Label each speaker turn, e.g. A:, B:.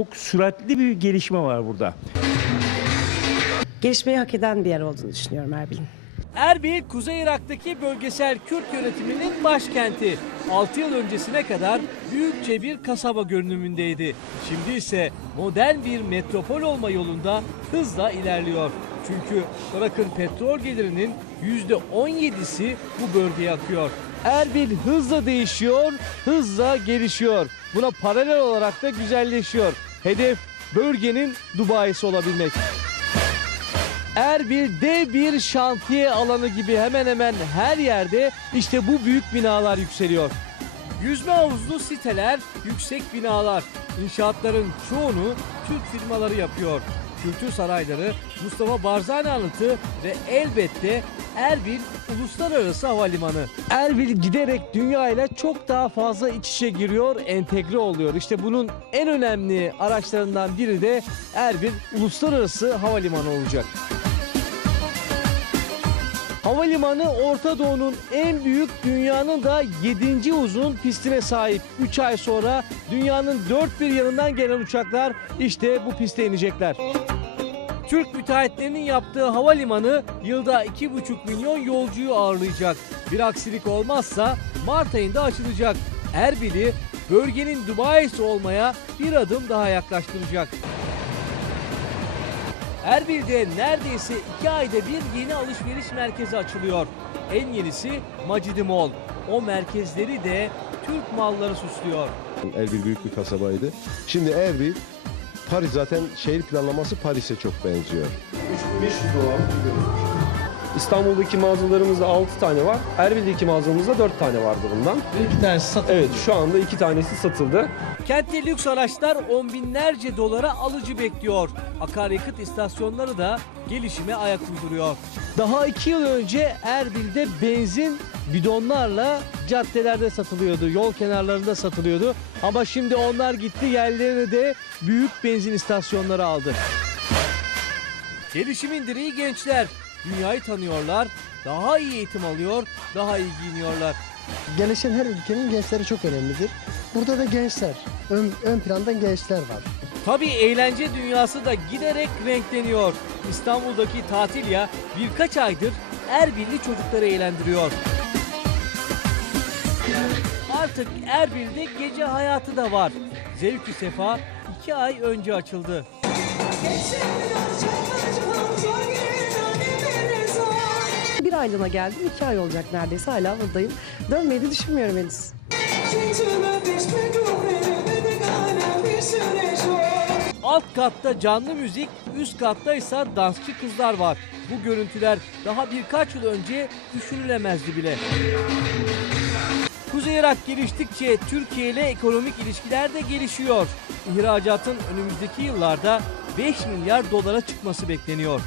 A: çok süratli bir gelişme var burada.
B: Gelişmeyi hak eden bir yer olduğunu düşünüyorum Erbil'in.
C: Erbil, Kuzey Irak'taki bölgesel Kürt yönetiminin başkenti. 6 yıl öncesine kadar büyükçe bir kasaba görünümündeydi. Şimdi ise modern bir metropol olma yolunda hızla ilerliyor. Çünkü Irak'ın petrol gelirinin %17'si bu bölgeye akıyor. Erbil hızla değişiyor, hızla gelişiyor. Buna paralel olarak da güzelleşiyor. Hedef bölgenin Dubai'si olabilmek. Erbil dev bir şantiye alanı gibi hemen hemen her yerde işte bu büyük binalar yükseliyor. Yüzme havuzlu siteler, yüksek binalar. İnşaatların çoğunu Türk firmaları yapıyor. Kültür sarayları, Mustafa Barzani anıtı ve elbette Erbil Uluslararası Havalimanı. Erbil giderek dünya ile çok daha fazla iç içe giriyor, entegre oluyor. İşte bunun en önemli araçlarından biri de Erbil Uluslararası Havalimanı olacak. Havalimanı Orta Doğu'nun en büyük dünyanın da 7. uzun pistine sahip. 3 ay sonra dünyanın dört bir yanından gelen uçaklar işte bu piste inecekler. Türk müteahhitlerinin yaptığı havalimanı yılda 2,5 milyon yolcuyu ağırlayacak. Bir aksilik olmazsa Mart ayında açılacak. Erbil'i bölgenin Dubai'si olmaya bir adım daha yaklaştıracak. Erbil'de neredeyse iki ayda bir yeni alışveriş merkezi açılıyor. En yenisi Macidi Mall. O merkezleri de Türk malları süslüyor.
D: Erbil büyük bir kasabaydı. Şimdi Erbil, Paris zaten şehir planlaması Paris'e çok benziyor.
E: 3500 dolar İstanbul'daki mağazalarımızda 6 tane var. Erbil'deki mağazamızda 4 tane vardı bundan.
C: İki tanesi satılıyor.
E: Evet şu anda 2 tanesi satıldı.
C: Kentte lüks araçlar on binlerce dolara alıcı bekliyor. Akaryakıt istasyonları da gelişime ayak uyduruyor. Daha iki yıl önce Erbil'de benzin bidonlarla caddelerde satılıyordu. Yol kenarlarında satılıyordu. Ama şimdi onlar gitti yerlerine de büyük benzin istasyonları aldı. Gelişimin direği gençler. Dünyayı tanıyorlar, daha iyi eğitim alıyor, daha iyi giyiniyorlar.
F: Gelişen her ülkenin gençleri çok önemlidir. Burada da gençler, ön, ön planda gençler var.
C: Tabii eğlence dünyası da giderek renkleniyor. İstanbul'daki tatil ya birkaç aydır Erbilli çocukları eğlendiriyor. Artık Erbil'de gece hayatı da var. Zevkü Sefa iki ay önce açıldı.
B: Bir aylığına geldim, iki ay olacak neredeyse hala buradayım. Dönmeyi de düşünmüyorum henüz.
C: Alt katta canlı müzik, üst katta ise dansçı kızlar var. Bu görüntüler daha birkaç yıl önce düşünülemezdi bile. Kuzey Irak geliştikçe Türkiye ile ekonomik ilişkiler de gelişiyor. İhracatın önümüzdeki yıllarda 5 milyar dolara çıkması bekleniyor.